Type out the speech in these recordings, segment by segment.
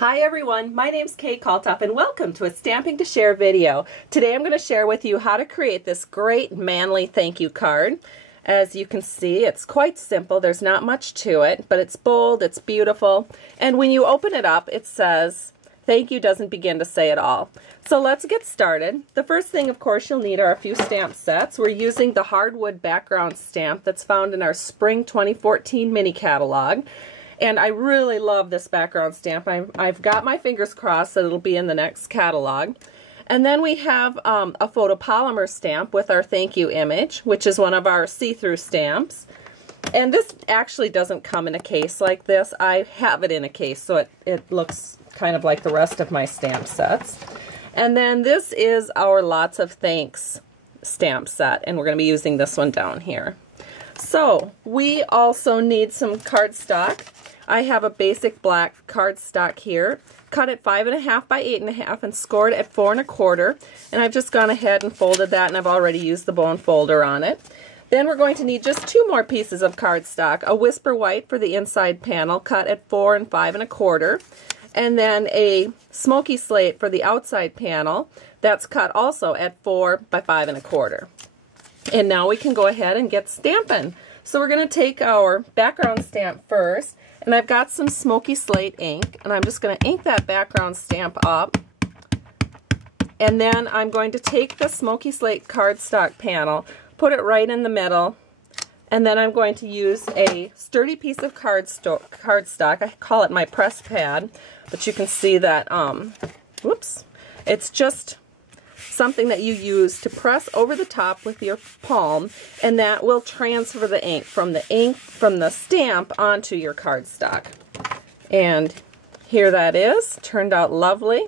Hi everyone, my name's Kate Kalthoff and welcome to a Stamping to Share video. Today I'm going to share with you how to create this great manly thank you card. As you can see, it's quite simple. There's not much to it, but it's bold, it's beautiful, and when you open it up it says, thank you doesn't begin to say it all. So let's get started. The first thing, of course, you'll need are a few stamp sets. We're using the Hardwood background stamp that's found in our Spring 2014 mini catalog. And I really love this background stamp. I've got my fingers crossed that it'll be in the next catalog. And then we have a photopolymer stamp with our thank you image, which is one of our see-through stamps. And this actually doesn't come in a case like this. I have it in a case, so it looks kind of like the rest of my stamp sets. And then this is our Lots of Thanks stamp set, and we're going to be using this one down here. So we also need some cardstock. I have a basic black cardstock here, cut at 5.5 by 8.5 and scored at 4 1/4. And I've just gone ahead and folded that, and I've already used the bone folder on it. Then we're going to need just 2 more pieces of cardstock, a Whisper White for the inside panel, cut at 4 and 5 1/4, and then a Smoky Slate for the outside panel, that's cut also at 4 by 5 1/4. And now we can go ahead and get stamping. So we're going to take our background stamp first, and I've got some Smoky Slate ink, and I'm just going to ink that background stamp up. And then I'm going to take the Smoky Slate cardstock panel, put it right in the middle, and then I'm going to use a sturdy piece of cardstock. I call it my press pad, but you can see that, whoops, it's just something that you use to press over the top with your palm, and that will transfer the ink from the stamp onto your cardstock. And here that is, turned out lovely.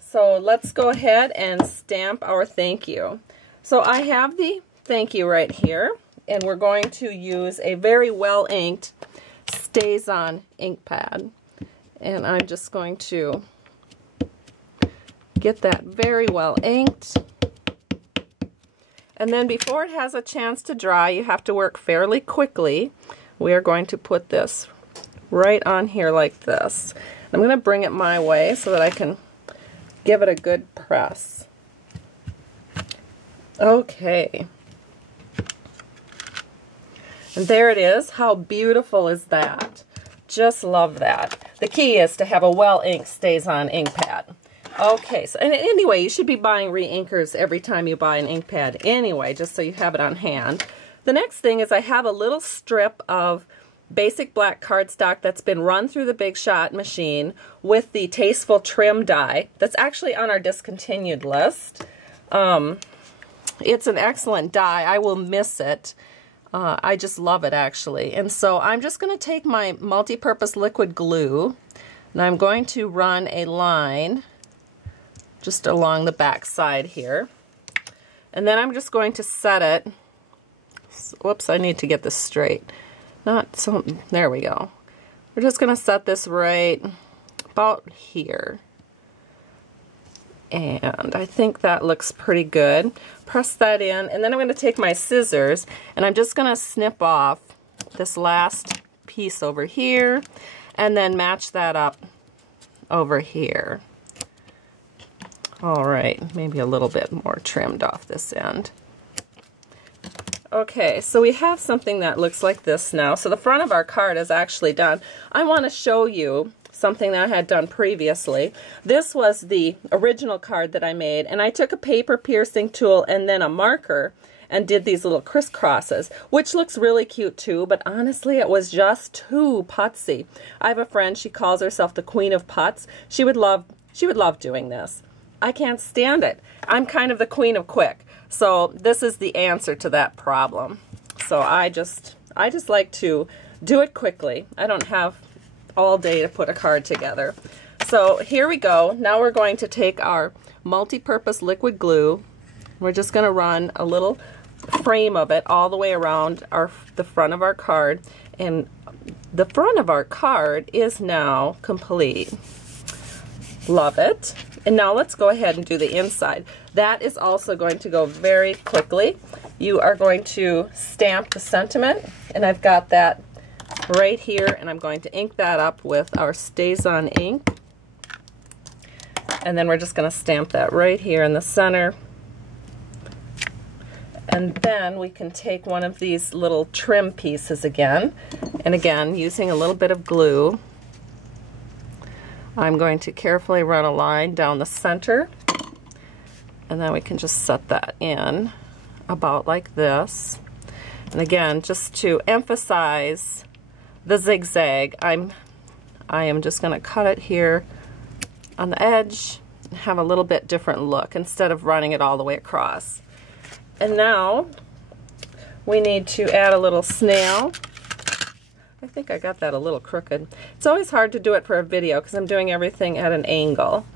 So let's go ahead and stamp our thank you. So I have the thank you right here, and we're going to use a very well inked StazOn ink pad, and I'm just going to get that very well inked. And then before it has a chance to dry, you have to work fairly quickly. We are going to put this right on here like this. I'm going to bring it my way so that I can give it a good press. Okay. And there it is. How beautiful is that? Just love that. The key is to have a well-inked StazOn ink pad. Okay, so and anyway, you should be buying re-inkers every time you buy an ink pad anyway, just so you have it on hand. The next thing is I have a little strip of basic black cardstock that's been run through the Big Shot machine with the Tasteful Trim die that's actually on our discontinued list. It's an excellent die. I will miss it. I just love it, actually. And so I'm just going to take my multi-purpose liquid glue, and I'm going to run a line just along the back side here. And then I'm just going to set it, whoops, I need to get this straight. There we go. We're just going to set this right about here. And I think that looks pretty good. Press that in, and then I'm going to take my scissors, and I'm just going to snip off this last piece over here, and then match that up over here. All right, maybe a little bit more trimmed off this end. Okay, so we have something that looks like this now. So the front of our card is actually done. I want to show you something that I had done previously. This was the original card that I made, and I took a paper piercing tool and then a marker and did these little crisscrosses, which looks really cute too, but honestly it was just too putsy. I have a friend, she calls herself the Queen of Putts. She would love doing this. I can't stand it. I'm kind of the queen of quick. So this is the answer to that problem. So I just like to do it quickly. I don't have all day to put a card together. So here we go. Now we're going to take our multi-purpose liquid glue. We're just going to run a little frame of it all the way around the front of our card. And the front of our card is now complete. Love it. And now let's go ahead and do the inside. That is also going to go very quickly. You are going to stamp the sentiment, and I've got that right here, and I'm going to ink that up with our StazOn ink. And then we're just going to stamp that right here in the center. And then we can take one of these little trim pieces again, and again, using a little bit of glue, I'm going to carefully run a line down the center, and then we can just set that in about like this. And again, just to emphasize the zigzag, I am just going to cut it here on the edge and have a little bit different look instead of running it all the way across. And now we need to add a little snail. I think I got that a little crooked. It's always hard to do it for a video because I'm doing everything at an angle,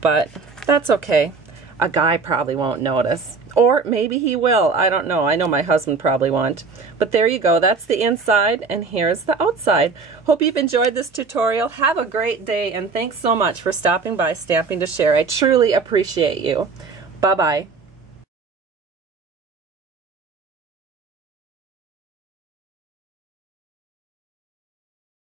but that's okay. A guy probably won't notice, or maybe he will. I don't know. I know my husband probably won't. But there you go. That's the inside, and here's the outside. Hope you've enjoyed this tutorial. Have a great day, and thanks so much for stopping by Stamping to Share. I truly appreciate you. Bye-bye.